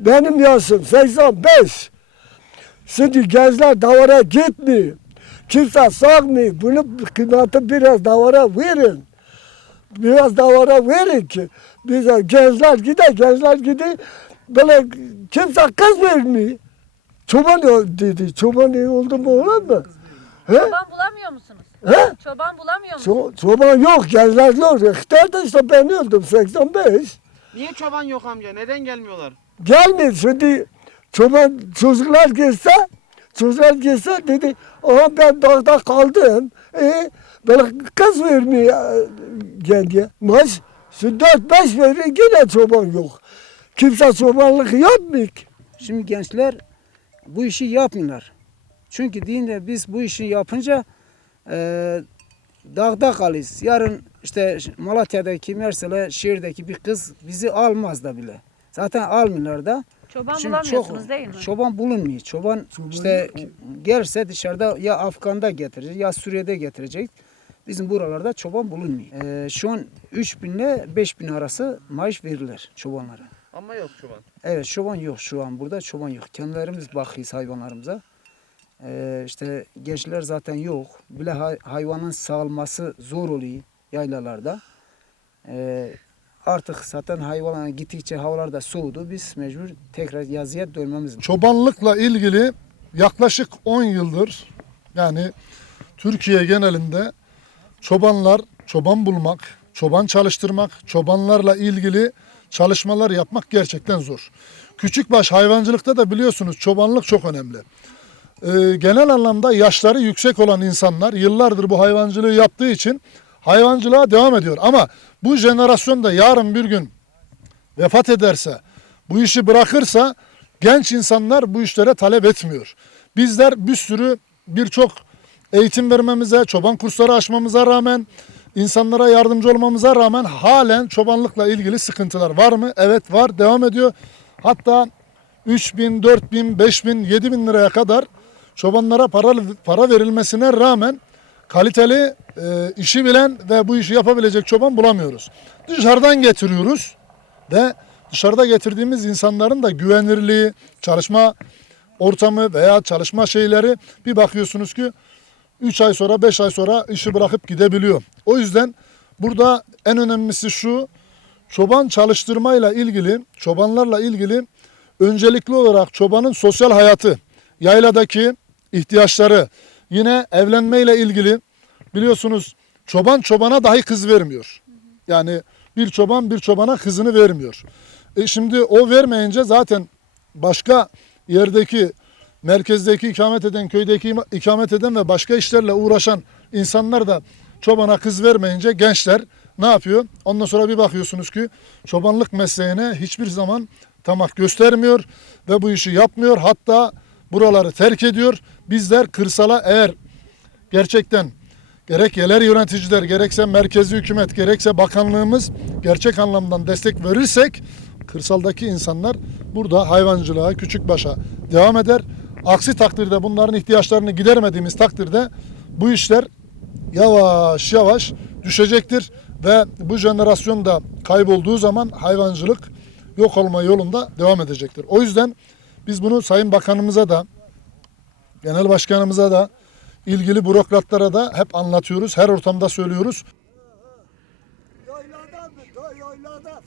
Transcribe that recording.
Benim yaşım 85. Şimdi gençler davara gitmiyor. Kimse sağmıyor. Bunu kıymeti biraz davara verin. Biraz davara verin ki. Bize gençler gider, gençler gidiyor. Böyle kimse kız vermiyor. Çoban dedi. Çoban iyi oldu mu olur mu? He? Çoban bulamıyor musunuz? He? Çoban bulamıyor musunuz? Ço- çoban yok, gençler yok. İhtiyar da işte ben öldüm 85. Niye çoban yok amca? Neden gelmiyorlar? Gelmiyor şimdi çoban çocuklar gelse çocuklar gelse dedi aha ben dağda kaldım e, böyle kız vermiyor e, gence maaş şu dört beş veriyor yine çoban yok kimse çobanlık yapmıyor. Şimdi gençler bu işi yapmıyorlar. Çünkü dinde biz bu işi yapınca e, dağda kalırız. Yarın işte Malatya'daki mesela şehirdeki bir kız bizi almaz da bile. Zaten almıyorlar da. Çoban Şimdi bulamıyorsunuz değil mi? Çoban bulunmuyor. Çoban, Çoban işte yok gelirse dışarıda ya Afgan'da getirecek ya Suriye'de getirecek. Bizim buralarda çoban bulunmuyor. Ee, şu an 3000 ile 5000 arası maaş verilir çobanlara. Ama yok çoban. Evet çoban yok şu an burada çoban yok. Kendilerimiz bakıyoruz hayvanlarımıza. Ee, işte gençler zaten yok. Bile hay- hayvanın sağılması zor oluyor yaylalarda. Ee, artık zaten hayvanlar gittikçe havalar da soğudu. Biz mecbur tekrar yazıya dönmemiz. Çobanlıkla ilgili yaklaşık 10 yıldır yani Türkiye genelinde çobanlar, çoban bulmak, çoban çalıştırmak, çobanlarla ilgili çalışmalar yapmak gerçekten zor. Küçükbaş hayvancılıkta da biliyorsunuz çobanlık çok önemli. Ee, genel anlamda yaşları yüksek olan insanlar yıllardır bu hayvancılığı yaptığı için hayvancılığa devam ediyor. Ama bu jenerasyon da yarın bir gün vefat ederse, bu işi bırakırsa genç insanlar bu işlere talep etmiyor. Bizler bir sürü birçok eğitim vermemize, çoban kursları açmamıza rağmen, insanlara yardımcı olmamıza rağmen halen çobanlıkla ilgili sıkıntılar var mı? Evet var, devam ediyor. Hatta 3 bin, 4 bin, 5 bin, 7 bin liraya kadar çobanlara para, para verilmesine rağmen kaliteli e, işi bilen ve bu işi yapabilecek çoban bulamıyoruz. Dışarıdan getiriyoruz ve dışarıda getirdiğimiz insanların da güvenirliği, çalışma ortamı veya çalışma şeyleri bir bakıyorsunuz ki 3 ay sonra 5 ay sonra işi bırakıp gidebiliyor. O yüzden burada en önemlisi şu çoban çalıştırmayla ilgili, çobanlarla ilgili öncelikli olarak çobanın sosyal hayatı, yayladaki ihtiyaçları, yine evlenmeyle ilgili biliyorsunuz çoban çobana dahi kız vermiyor. Yani bir çoban bir çobana kızını vermiyor. E şimdi o vermeyince zaten başka yerdeki merkezdeki ikamet eden, köydeki ikamet eden ve başka işlerle uğraşan insanlar da çobana kız vermeyince gençler ne yapıyor? Ondan sonra bir bakıyorsunuz ki çobanlık mesleğine hiçbir zaman tamak göstermiyor ve bu işi yapmıyor. Hatta buraları terk ediyor. Bizler kırsala eğer gerçekten gerek yerel yöneticiler, gerekse merkezi hükümet, gerekse bakanlığımız gerçek anlamdan destek verirsek kırsaldaki insanlar burada hayvancılığa, küçükbaşa devam eder. Aksi takdirde bunların ihtiyaçlarını gidermediğimiz takdirde bu işler yavaş yavaş düşecektir ve bu jenerasyon da kaybolduğu zaman hayvancılık yok olma yolunda devam edecektir. O yüzden biz bunu Sayın Bakanımıza da Genel Başkanımıza da ilgili bürokratlara da hep anlatıyoruz. Her ortamda söylüyoruz. Yaylada